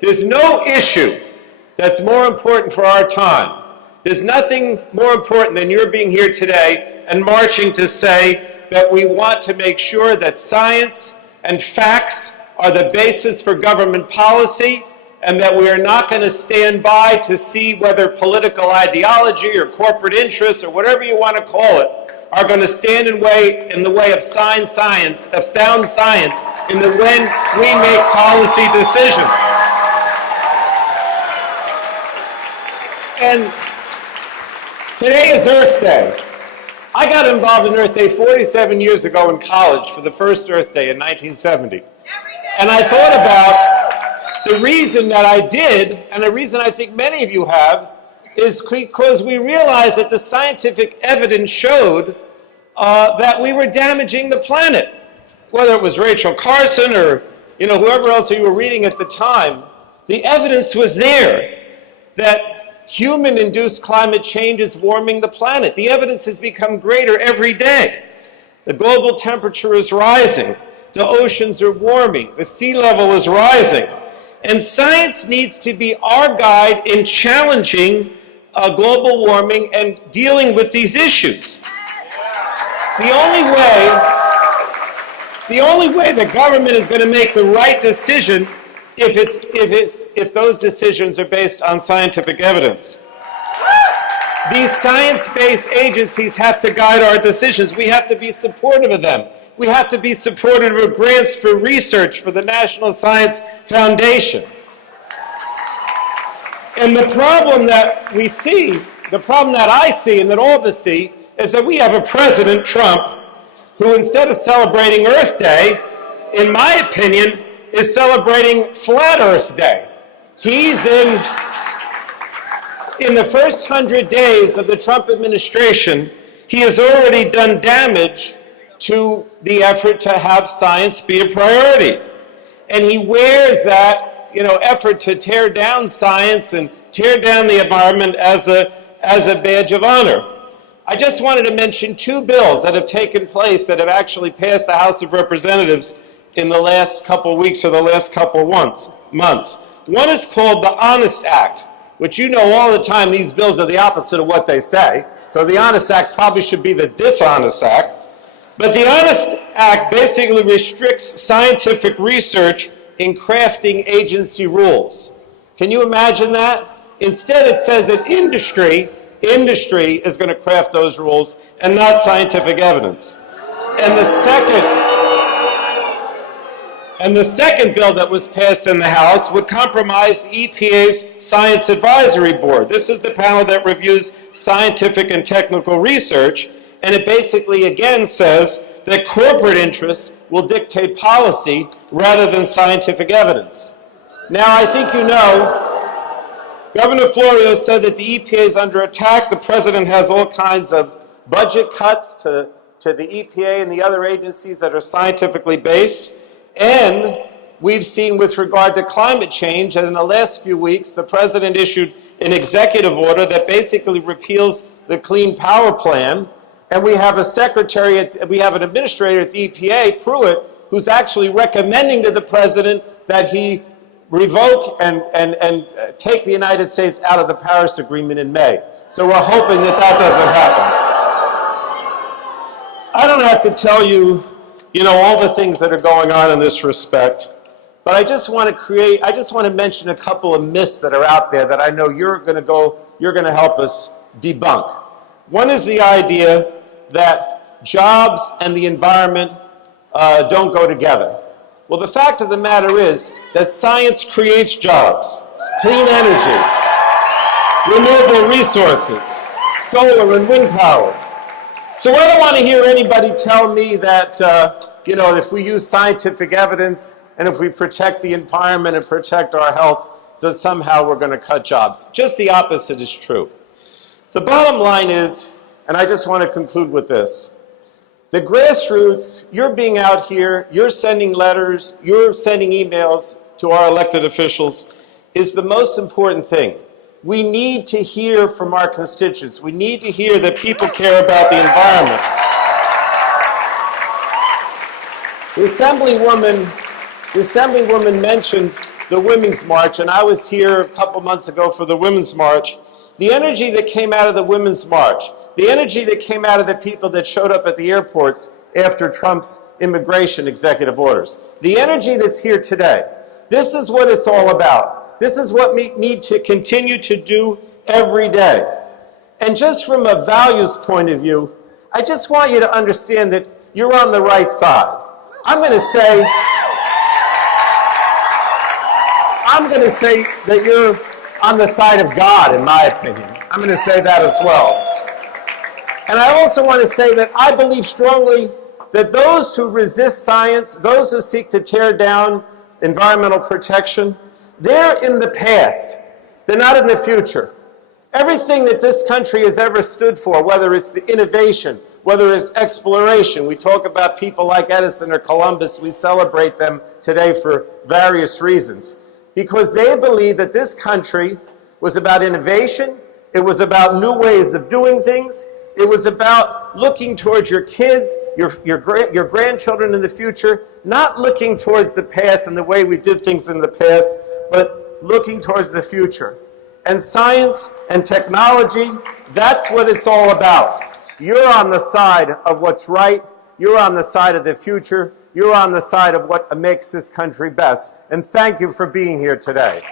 There's no issue that's more important for our time. There's nothing more important than your being here today and marching to say that we want to make sure that science and facts are the basis for government policy, and that we are not going to stand by to see whether political ideology or corporate interests or whatever you want to call it are going to stand in the way of sound science, in the when we make policy decisions. And today is Earth Day. I got involved in Earth Day 47 years ago in college for the first Earth Day in 1970. And I thought about the reason that I did, and the reason I think many of you have, is because we realized that the scientific evidence showed that we were damaging the planet. Whether it was Rachel Carson or whoever else you were reading at the time, the evidence was there that human-induced climate change is warming the planet. The evidence has become greater every day. The global temperature is rising. The oceans are warming. The sea level is rising. And science needs to be our guide in challenging global warming and dealing with these issues. The only way the government is going to make the right decision if those decisions are based on scientific evidence. These science-based agencies have to guide our decisions. We have to be supportive of them. We have to be supportive of grants for research for the National Science Foundation. And the problem that we see, the problem that I see and that all of us see, is that we have a President, Trump, who instead of celebrating Earth Day, in my opinion, is celebrating Flat Earth Day. He's in the first 100 days of the Trump administration, he has already done damage to the effort to have science be a priority. And he wears that, effort to tear down science and tear down the environment as a badge of honor. I just wanted to mention two bills that have taken place that have actually passed the House of Representatives in the last couple weeks or the last couple months. One is called the Honest Act, which all the time these bills are the opposite of what they say. So the Honest Act probably should be the Dishonest Act. But the Honest Act basically restricts scientific research in crafting agency rules. Can you imagine that? Instead, it says that industry is going to craft those rules and not scientific evidence. And the second bill that was passed in the House would compromise the EPA's Science Advisory Board. This is the panel that reviews scientific and technical research, and it basically again says that corporate interests will dictate policy rather than scientific evidence. Now, I think Governor Florio said that the EPA is under attack. The president has all kinds of budget cuts to the EPA and the other agencies that are scientifically based. And we've seen with regard to climate change that in the last few weeks, the president issued an executive order that basically repeals the Clean Power Plan. And we have an administrator at the EPA, Pruitt, who's actually recommending to the president that he revoke and take the United States out of the Paris Agreement in May. So we're hoping that doesn't happen. I don't have to tell you, all the things that are going on in this respect, but I just want to mention a couple of myths that are out there that I know you're going to help us debunk. One is the idea that jobs and the environment don't go together. Well, the fact of the matter is that science creates jobs, clean energy, renewable resources, solar and wind power. So I don't want to hear anybody tell me that, if we use scientific evidence and if we protect the environment and protect our health, that somehow we're going to cut jobs. Just the opposite is true. The bottom line is, and I just want to conclude with this, the grassroots, you're being out here, you're sending letters, you're sending emails to our elected officials, is the most important thing. We need to hear from our constituents. We need to hear that people care about the environment. The Assemblywoman mentioned the Women's March, and I was here a couple months ago for the Women's March, the energy that came out of the Women's March, the energy that came out of the people that showed up at the airports after Trump's immigration executive orders, the energy that's here today, this is what it's all about. This is what we need to continue to do every day. And just from a values point of view, I just want you to understand that you're on the right side. I'm going to say that you're on the side of God, in my opinion. I'm going to say that as well. And I also want to say that I believe strongly that those who resist science, those who seek to tear down environmental protection, they're in the past. They're not in the future. Everything that this country has ever stood for, whether it's the innovation, whether it's exploration, we talk about people like Edison or Columbus, we celebrate them today for various reasons. Because they believe that this country was about innovation, it was about new ways of doing things, it was about looking towards your kids, your grandchildren in the future, not looking towards the past and the way we did things in the past, but looking towards the future. And science and technology, that's what it's all about. You're on the side of what's right, you're on the side of the future, you're on the side of what makes this country best. And thank you for being here today.